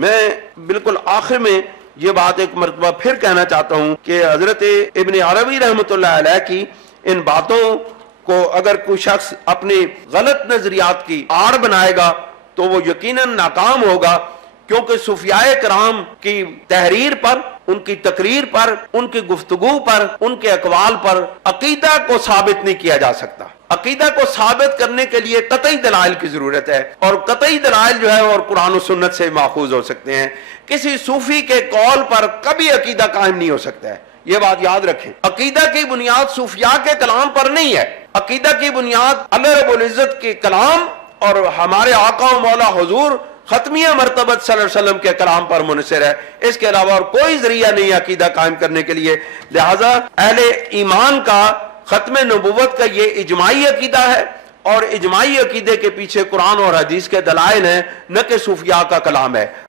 मैं बिल्कुल आखिर में ये बात एक मरतबा फिर कहना चाहता हूँ कि हजरत इब्न अरबी रहमतुल्लाह अलैह की इन बातों को अगर कोई शख्स अपनी गलत नजरियात की आड़ बनाएगा तो वो यकीनन नाकाम होगा, क्योंकि सूफियाए कराम की तहरीर पर, उनकी तकरीर पर, उनकी गुफ्तगू पर, उनके अकवाल पर अकीदा को साबित नहीं किया जा सकता। अकीदा को साबित करने के लिए कतई दलाइल की जरूरत है, और कतई दलाइल जो है और कुरान और सुन्नत से माखूज हो सकते हैं। किसी सूफी के कौल पर कभी अकीदा कायम नहीं हो सकता है, ये बात याद रखें। अकीदा की बुनियाद सूफिया के कलाम पर नहीं है, अकीदा की बुनियाद अल्लाह रब्बुल इज्जत के कलाम और हमारे आका व मौला हुजूर खत्मिया मरतबत सल्लल्लाहु अलैहि वसल्लम के कलाम पर मुनसर है। इसके अलावा और कोई जरिया नहीं अकीदा कायम करने के लिए। लिहाजा अहले ईमान का खत्म नबुव्वत का ये इजमाई अकीदा है, और इजमाई अकीदे के पीछे कुरान और हदीस के दलाइल हैं, न कि सूफिया का कलाम है।